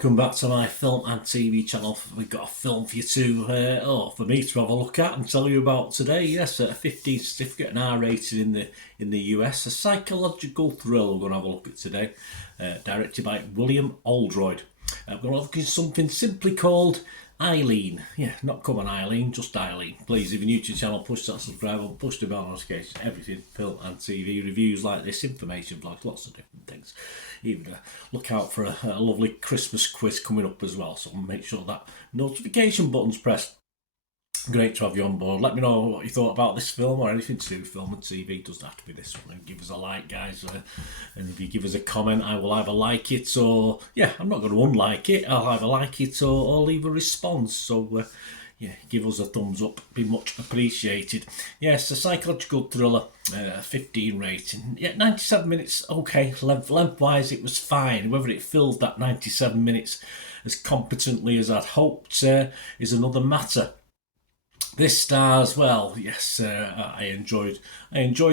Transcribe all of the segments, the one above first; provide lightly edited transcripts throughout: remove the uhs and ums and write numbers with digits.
welcome back to my film and TV channel. We've got a film for you for me to have a look at and tell you about today. Yes, a 15 certificate and R rated in the US, a psychological thriller we're going to have a look at today, directed by William Oldroyd. We're going to look at something simply called Eileen. Yeah, not come on Eileen, just Eileen. Please, if you're new to the channel, push that subscribe button, push the bell notification, everything, film and TV, reviews like this, information vlogs, lots of different things. Even look out for a lovely Christmas quiz coming up as well, so make sure that notification button's pressed. Great to have you on board. Let me know what you thought about this film or anything to do with film and TV. It doesn't have to be this one. And give us a like, guys. And if you give us a comment, I will either like it or, yeah, I'm not going to unlike it. I'll either like it or leave a response. So, yeah, give us a thumbs up. Be much appreciated. Yes, a psychological thriller, 15 rating. Yeah, 97 minutes, okay. Lengthwise, it was fine. Whether it filled that 97 minutes as competently as I'd hoped is another matter. This stars, well, yes, I enjoyed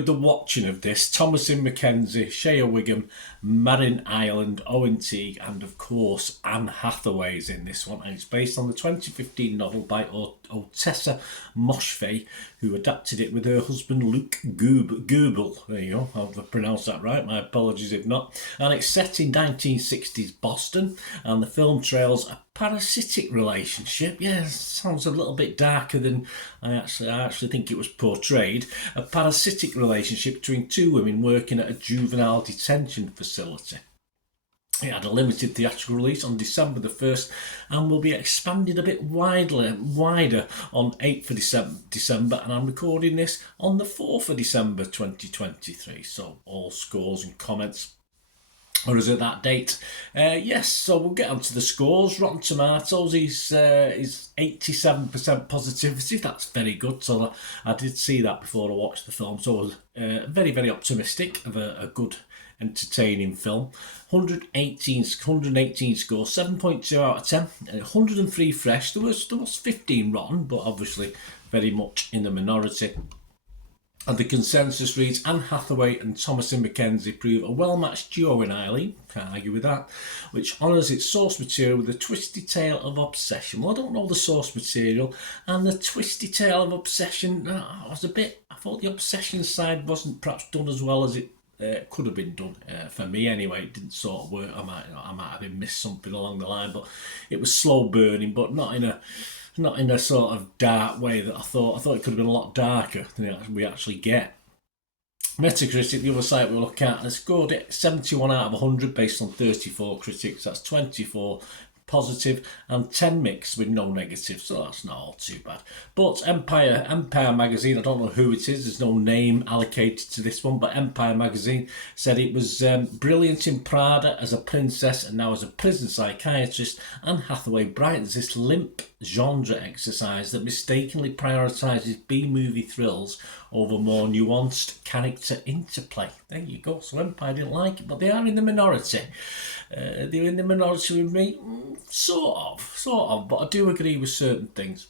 the watching of this. Thomasin McKenzie, Shea Wiggum, Marin Ireland, Owen Teague, and of course Anne Hathaway's in this one. And it's based on the 2015 novel by Otessa Moshfegh, who adapted it with her husband Luke Goebel. There you go, I've pronounced that right, my apologies if not. And it's set in 1960s Boston, and the film trails a parasitic relationship. Yeah, sounds a little bit darker than I actually think it was portrayed. A parasitic relationship between two women working at a juvenile detention facility. It had a limited theatrical release on December the 1st and will be expanded a bit wider on 8th of December, and I'm recording this on the 4th of December 2023. So all scores and comments or is it that date? Yes, so we'll get on to the scores. Rotten Tomatoes is 87% positivity. That's very good. So I did see that before I watched the film. So I was very, very optimistic of a good, entertaining film. 118 scores, 7.2 out of 10. 103 fresh. There was 15 rotten, but obviously very much in the minority. And the consensus reads, Anne Hathaway and Thomasin McKenzie prove a well-matched duo in Eileen, can't argue with that, which honours its source material with a twisty tale of obsession. Well, I don't know the source material, and the twisty tale of obsession, I thought the obsession side wasn't perhaps done as well as it could have been done. For me anyway, it didn't sort of work. I might have missed something along the line, but it was slow burning, but not in a sort of dark way that I thought it could have been a lot darker than we actually get. Metacritic, the other site we look at, has scored it 71 out of 100 based on 34 critics. That's 24 positive and 10 mixed with no negative, so that's not all too bad. But Empire magazine, I don't know who it is, there's no name allocated to this one, but Empire magazine said it was brilliant in Prada as a princess and now as a prison psychiatrist. Anne Hathaway brightens this limp genre exercise that mistakenly prioritises B-movie thrills over more nuanced character interplay. There you go. So Empire didn't like it, but they are in the minority. They're in the minority with me, sort of, but I do agree with certain things.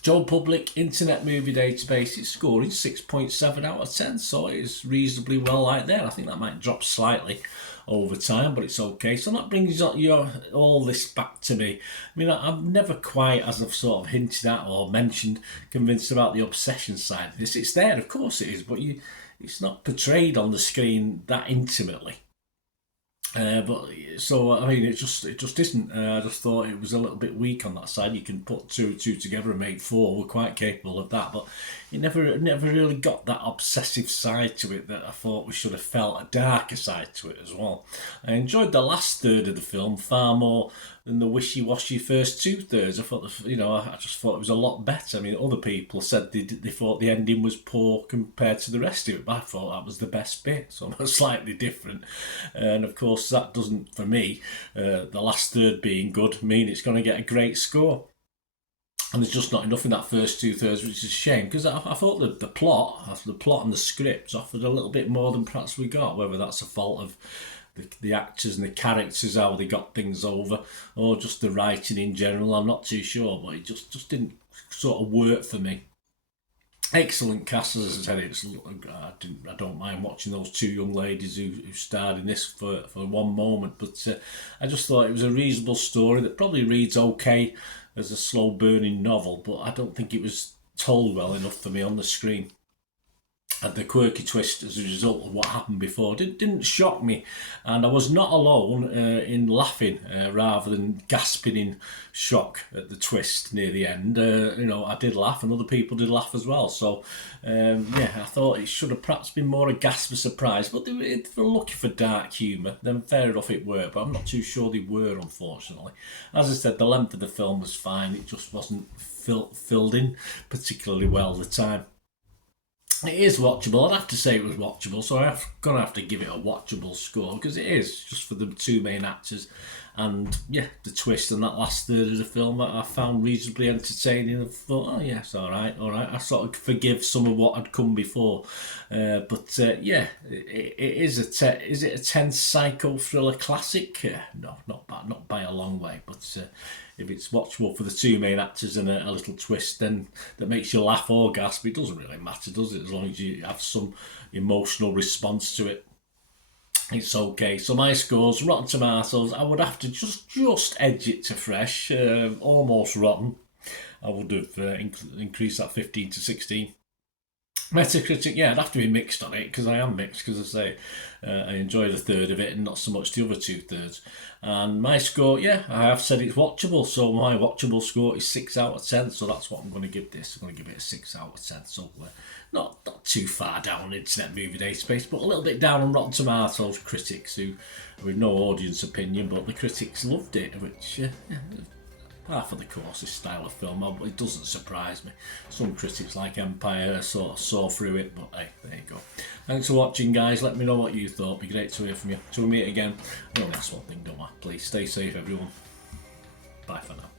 Joe Public Internet Movie Database is scoring 6.7 out of 10, so it is reasonably well like there. I think that might drop slightly over time, but it's okay. So that brings all this back to me. I mean, I'm never quite, as I've sort of hinted at or mentioned, convinced about the obsession side of this. It's there, of course it is, but it's not portrayed on the screen that intimately. But so I mean, it just isn't. I just thought it was a little bit weak on that side. You can put two together and make four. We're quite capable of that, but it never really got that obsessive side to it that I thought we should have felt, a darker side to it as well. I enjoyed the last third of the film far more than the wishy-washy first 2/3. I thought, I just thought it was a lot better. I mean, other people said they thought the ending was poor compared to the rest of it, but I thought that was the best bit, so I'm slightly different. And of course, that doesn't, for me, the last third being good, mean it's going to get a great score. And there's just not enough in that first 2/3, which is a shame, because I thought that the plot and the script offered a little bit more than perhaps we got, whether that's a fault of the actors and the characters, how they got things over, or just the writing in general. I'm not too sure, but it just didn't sort of work for me. Excellent cast, as I said. I don't mind watching those two young ladies who starred in this for one moment, but I just thought it was a reasonable story that probably reads okay as a slow burning novel, but I don't think it was told well enough for me on the screen. And the quirky twist as a result of what happened before didn't shock me, and I was not alone in laughing rather than gasping in shock at the twist near the end. I did laugh, and other people did laugh as well. So, I thought it should have perhaps been more a gasp of surprise. But if they're looking for dark humour, then fair enough, it worked. But I'm not too sure they were, unfortunately. As I said, the length of the film was fine. It just wasn't filled in particularly well at the time. It is watchable. I'd have to say it was watchable, so I'm going to have to give it a watchable score because it is, just for the two main actors. And yeah, the twist and that last third of the film that I found reasonably entertaining. I thought, oh yes, all right. I sort of forgive some of what had come before. It is is it a tense psycho thriller classic? No, not by a long way. But if it's watchable for the two main actors and a little twist then that makes you laugh or gasp, it doesn't really matter, does it? As long as you have some emotional response to it, it's okay. So my scores, Rotten Tomatoes, I would have to just edge it to fresh, almost rotten. I would have increased that 15 to 16. Metacritic, yeah, I'd have to be mixed on it because I am mixed because I say I enjoyed a third of it and not so much the other 2/3. And my score, yeah, I have said it's watchable, so my watchable score is 6 out of 10. So that's what I'm going to give this. I'm going to give it a 6 out of 10. So not too far down Internet Movie Database, but a little bit down on Rotten Tomatoes critics who with no audience opinion, but the critics loved it, which half of the course, this style of film, it doesn't surprise me. Some critics like Empire sort of saw through it, but hey, there you go. Thanks for watching, guys. Let me know what you thought. It'd be great to hear from you. Till we meet again, I only ask one thing, don't I? Please stay safe, everyone. Bye for now.